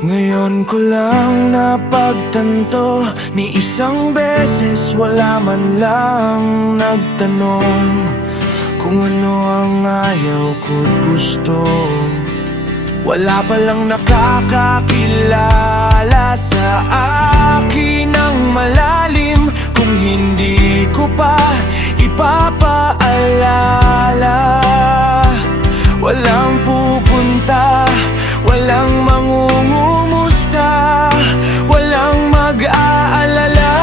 Ngayon ko lang napagtanto, ni isang beses wala man lang nagtanong kung ano ang ayaw ko't gusto. Wala palang nakakakilala sa akin ng malalim kung hindi ko pa ipapaalala. Walang pupunta, walang mangungumusta, walang mag-aalala.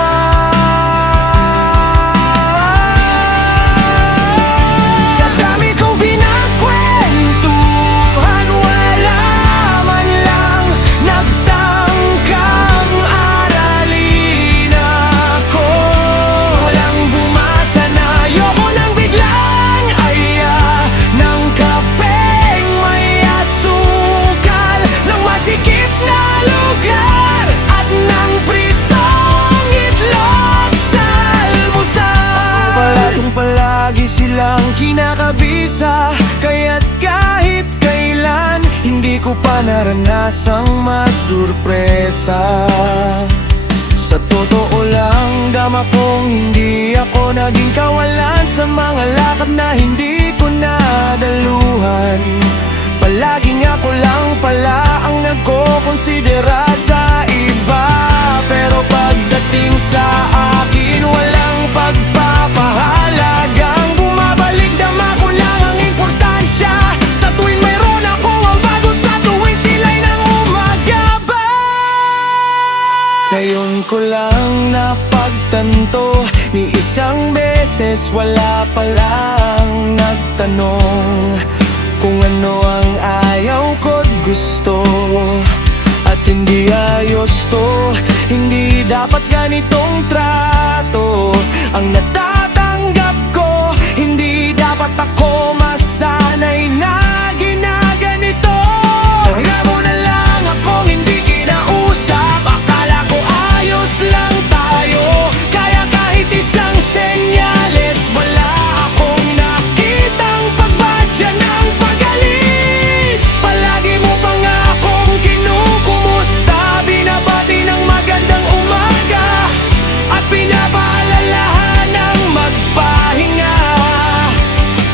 Sa dami kong pinagkwentuhan, wala man lang nagtangkang aralin ako. Walang bumasa na ayoko nang biglang aya ng kapeng may asukal, ng masikip na lugar at ng pritong itlog sa almusal. Palatong palagi silang kinakabisa, kaya't kahit kailan hindi ko pa naranasang masurpresa. Sa totoo lang, dama kong hindi ako naging kawalan sa mga lakad na hindi ko nadaluhan. Palaging ako lang pala ang nagkokonsidera sa iba, pero pagdating sa akin walang pagpapahalagang bumabalik. Dama ko lang ang importansya sa tuwing mayroon ako ang bago, sa tuwing sila'y nang umagabay. Ngayon ko lang napagtanto, ni isang beses wala palang nagtanong kung ano ang ayaw ko't gusto. At hindi ayos to, hindi dapat ganitong trato ang natatanggap ko. Hindi dapat ako masanay na ginaganito. Kaya mo na lang akong hindi kinausap, akala ko ayos lang tayo. Kaya kahit isang senyales wala akong nakitang pagbadya ng pag-alis. Palagi mo pa nga akong kinukumusta, binabati ng magandang umaga at pinapaalalahan ng magpahinga.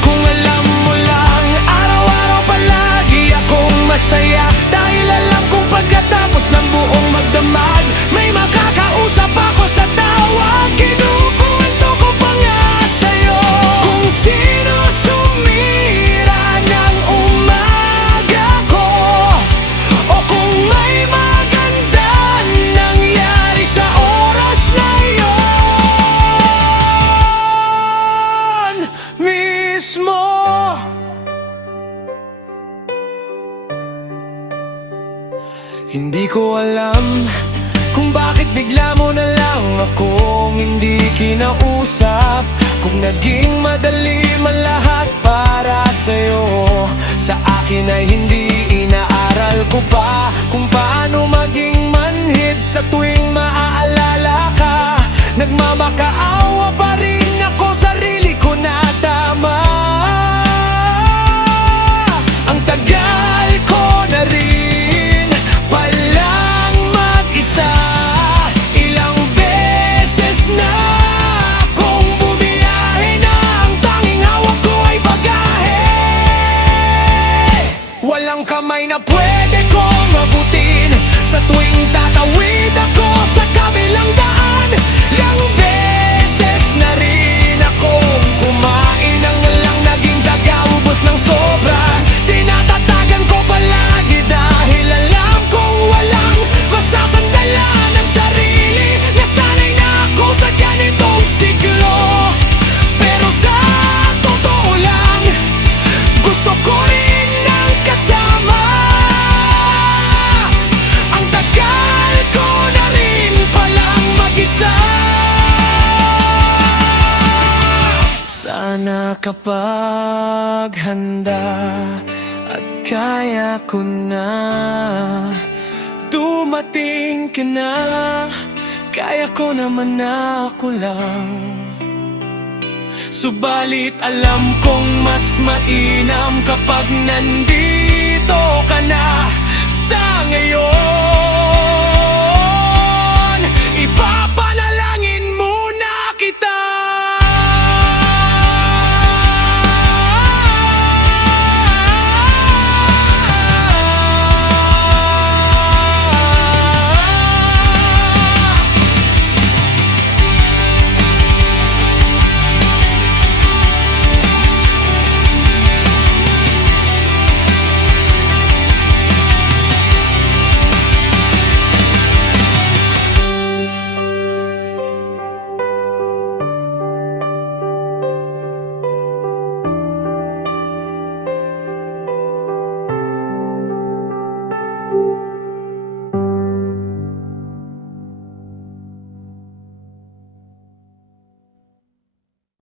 Kung alam mo lang, araw-araw palagi akong masaya, dahil alam kong pagkatapos ng buong magdamag may makakausap ako sa tawag. Kinukwento ko pa nga sa'yo kung sino sumira ng umaga ko, o kung may maganda nangyari sa oras na yun mismo. Hindi ko alam kung bakit bigla mo na lang akong hindi kinausap, kung naging madali man lahat para sa'yo. Sa akin ay hindi inaaral ko pa kung paano maging manhid sa tuwing maaalala ka. Nagmamakaawa pa rin ako, sarili ko na tama. Ang tagal ko na rin palang mag-isa, ilang beses na akong bumiyahe na ang tanging hawak ko ay bagahe. Walang kamay na pwede kong abutin sa tuwing tatawid ako sa kabilang daan. Ilang beses na rin akong kumain ng walang naging daga, ubos ng sobra. Tinatatagan ko palagi dahil alam kong walang masasandalan ang sarili. Nasanay na ako sa ganitong siklo, pero sa totoo lang gusto ko rin ng kasama. Ang tagal ko na rin palang mag-isa. Sana kapag handa at kaya ko na, dumating ka na. Kaya ko naman na ako lang. Subalit alam kong mas mainam kapag nandito ka na sa ngayon.